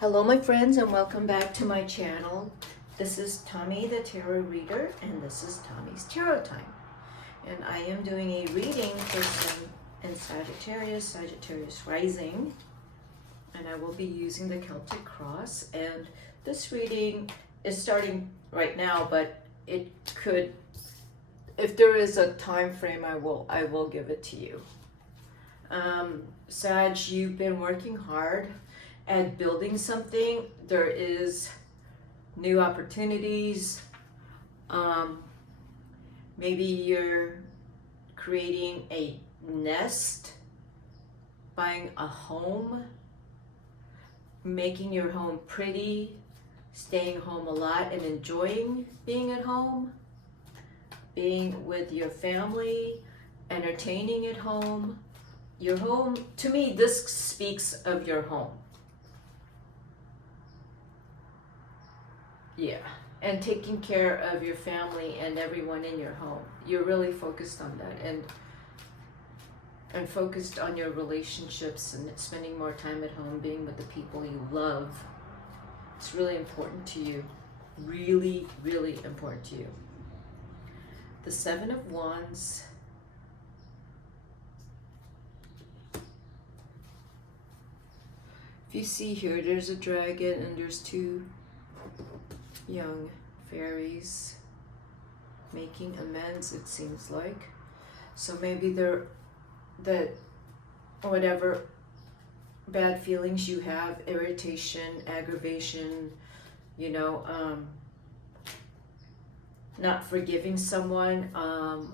Hello my friends, and welcome back to my channel. This is Tommy the Tarot Reader, and this is Tommy's Tarot Time. And I am doing a reading for Sun and Sagittarius rising. And I will be using the Celtic Cross. And this reading is starting right now, but it could, if there is a time frame, I will give it to you. Sag, you've been working hard and building something. There is new opportunities. Maybe you're creating a nest, buying a home, making your home pretty, staying home a lot and enjoying being at home, being with your family, entertaining at home. Your home, to me, this speaks of your home. Yeah, and taking care of your family and everyone in your home. You're really focused on that, and focused on your relationships and spending more time at home, being with the people you love. It's really important to you. Really, really important to you. The Seven of Wands. If you see here, there's a dragon and there's two young fairies making amends, it seems like. So maybe they're that whatever bad feelings you have, irritation, aggravation, not forgiving someone,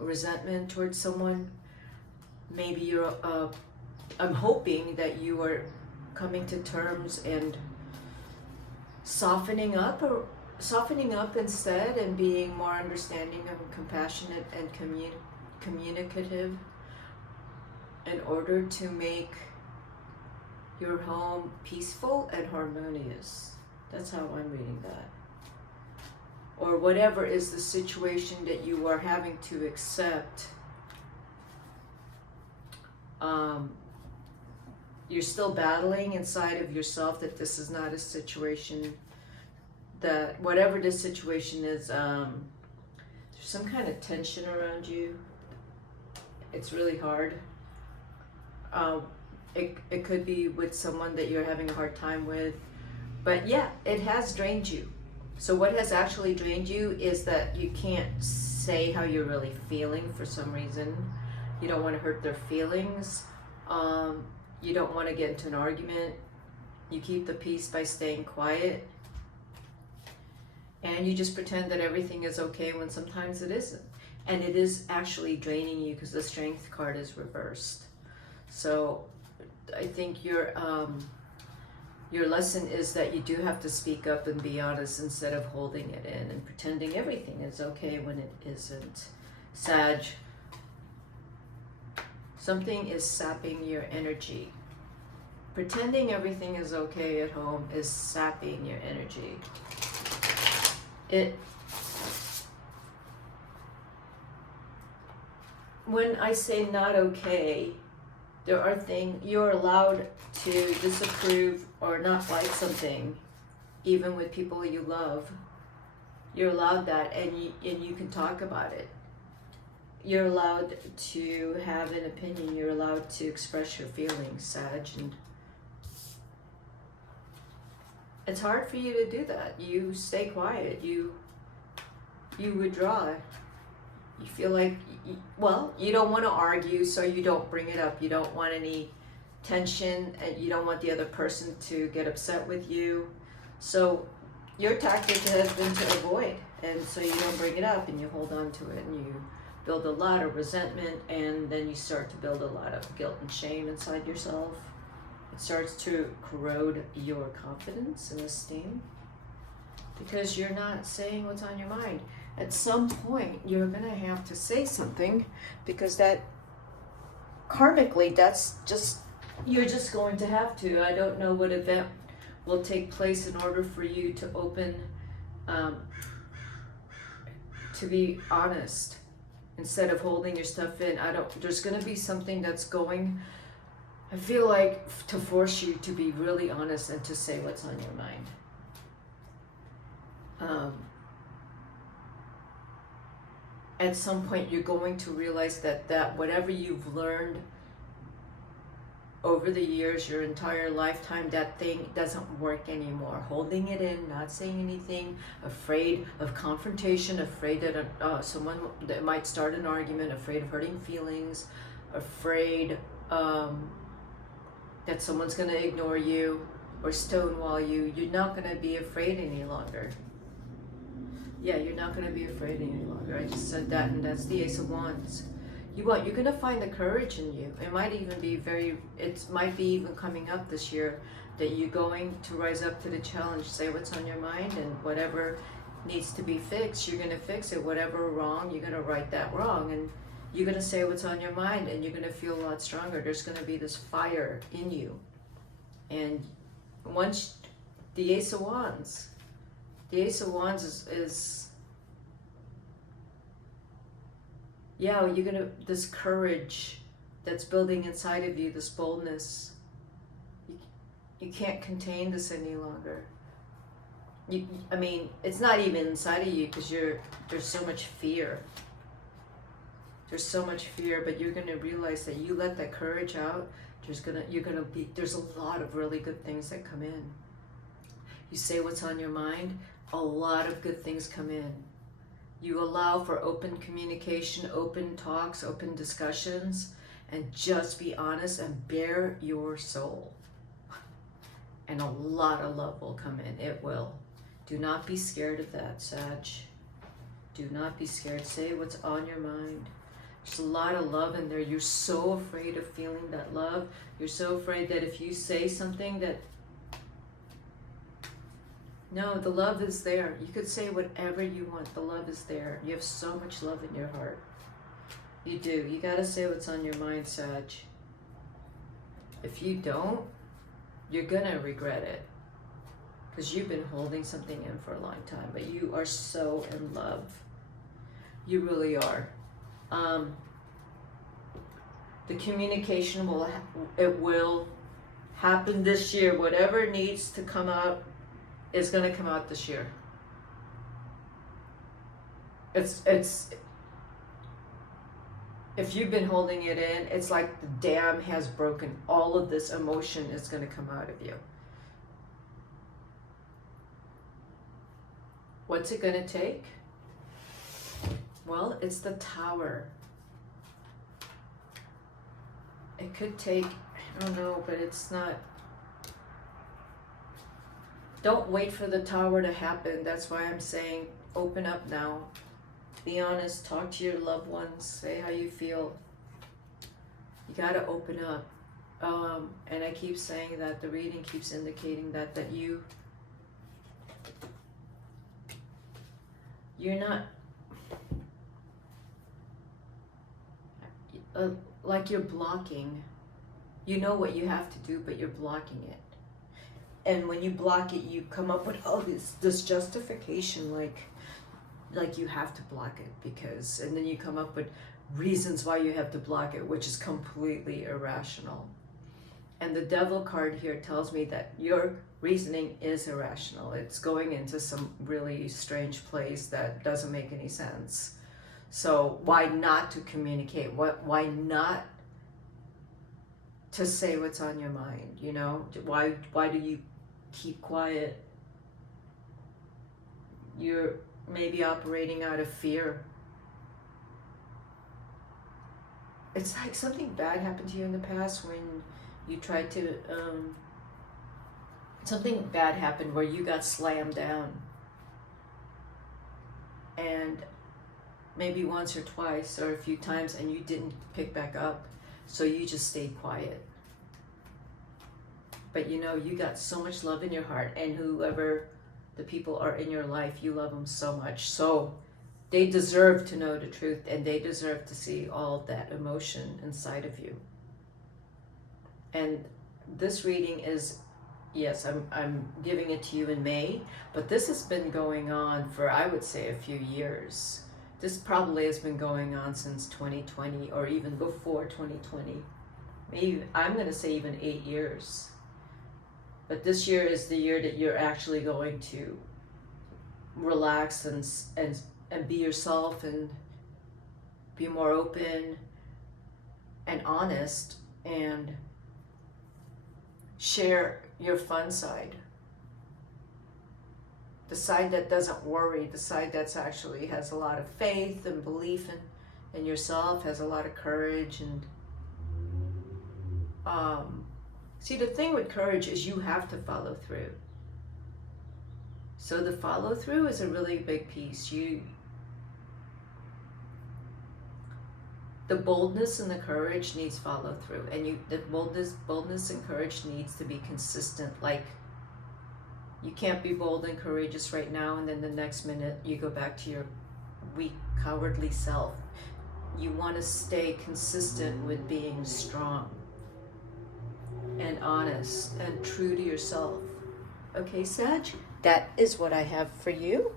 resentment towards someone, maybe you're I'm hoping that you are coming to terms and softening up instead, and being more understanding and compassionate and communicative in order to make your home peaceful and harmonious. That's how I'm reading that. Or whatever is the situation that you are having to accept, you're still battling inside of yourself that this is not a situation that, whatever this situation is, there's some kind of tension around you. It's really hard. It could be with someone that you're having a hard time with. But yeah, it has drained you. So what has actually drained you is that you can't say how you're really feeling for some reason. You don't want to hurt their feelings. You don't want to get into an argument. You keep the peace by staying quiet. And you just pretend that everything is okay when sometimes it isn't. And it is actually draining you because the Strength card is reversed. So I think your lesson is that you do have to speak up and be honest instead of holding it in and pretending everything is okay when it isn't. Sag, something is sapping your energy. Pretending everything is okay at home is sapping your energy. When I say not okay, there are things you're allowed to disapprove or not like something, even with people you love. You're allowed that, and you can talk about it. You're allowed to have an opinion. You're allowed to express your feelings, Sag. And it's hard for you to do that. You stay quiet. You withdraw. You feel like, you don't want to argue, so you don't bring it up. You don't want any tension, and you don't want the other person to get upset with you. So your tactic has been to avoid, and so you don't bring it up, and you hold on to it, and you build a lot of resentment, and then you start to build a lot of guilt and shame inside yourself. It starts to corrode your confidence and esteem because you're not saying what's on your mind. At some point, you're going to have to say something, because that karmically, you're just going to have to. I don't know what event will take place in order for you to open, to be honest, instead of holding your stuff in. There's going to be something that's going I feel like to force you to be really honest and to say what's on your mind. At some point you're going to realize that whatever you've learned over the years, your entire lifetime, that thing doesn't work anymore. Holding it in, not saying anything, afraid of confrontation, afraid that someone that might start an argument, afraid of hurting feelings, afraid that someone's going to ignore you or stonewall you. You're not going to be afraid any longer. Yeah, you're not going to be afraid any longer. I just said that, and that's the Ace of Wands. You're going to find the courage in you. It might even be it might be even coming up this year that you're going to rise up to the challenge, say what's on your mind, and whatever needs to be fixed, you're going to fix it. Whatever wrong, you're going to right that wrong, and you're going to say what's on your mind, and you're going to feel a lot stronger. There's going to be this fire in you. And once the Ace of Wands is yeah, you're gonna, this courage that's building inside of you, this boldness, you can't contain this any longer. I mean, it's not even inside of you because there's so much fear. There's so much fear, but you're gonna realize that you let that courage out. There's a lot of really good things that come in. You say what's on your mind, a lot of good things come in. You allow for open communication, open talks, open discussions, and just be honest and bare your soul. And a lot of love will come in. It will. Do not be scared of that, Sag. Do not be scared. Say what's on your mind. There's a lot of love in there. You're so afraid of feeling that love. You're so afraid that if you say something that... No, the love is there. You could say whatever you want. The love is there. You have so much love in your heart. You do. You gotta say what's on your mind, Sag. If you don't, you're gonna regret it. Because you've been holding something in for a long time. But you are so in love. You really are. The communication will happen this year. Whatever needs to come out is going to come out this year. It's if you've been holding it in, it's like the dam has broken. All of this emotion is going to come out of you. What's it going to take? Well, it's the Tower. It could take, I don't know, but it's not. Don't wait for the Tower to happen. That's why I'm saying open up now. Be honest. Talk to your loved ones. Say how you feel. You got to open up. And I keep saying that. The reading keeps indicating that you're not... like you're blocking. You know what you have to do, but you're blocking it. And when you block it, you come up with this justification, like you have to block it because, and then you come up with reasons why you have to block it, which is completely irrational. And the Devil card here tells me that your reasoning is irrational. It's going into some really strange place that doesn't make any sense. So why not to communicate? Why not to say what's on your mind? You know, why do you keep quiet? You're maybe operating out of fear. It's like something bad happened to you in the past when you tried to, something bad happened where you got slammed down. And maybe once or twice or a few times and you didn't pick back up. So you just stayed quiet. But you know, you got so much love in your heart, and whoever the people are in your life, you love them so much. So they deserve to know the truth, and they deserve to see all of that emotion inside of you. And this reading is, yes, I'm giving it to you in May, but this has been going on for, I would say, a few years. This probably has been going on since 2020 or even before 2020. I'm going to say even 8 years. But this year is the year that you're actually going to relax and be yourself and be more open and honest and share your fun side. The side that doesn't worry, the side that's actually has a lot of faith and belief in yourself, has a lot of courage. And see, the thing with courage is you have to follow through. So the follow through is a really big piece. The boldness and the courage needs follow through, and the boldness and courage needs to be consistent. Like, you can't be bold and courageous right now and then the next minute you go back to your weak, cowardly self. You want to stay consistent with being strong and honest and true to yourself. Okay, Sag? That is what I have for you,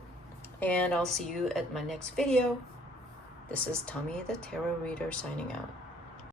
and I'll see you at my next video. This is Tommy the Tarot Reader signing out.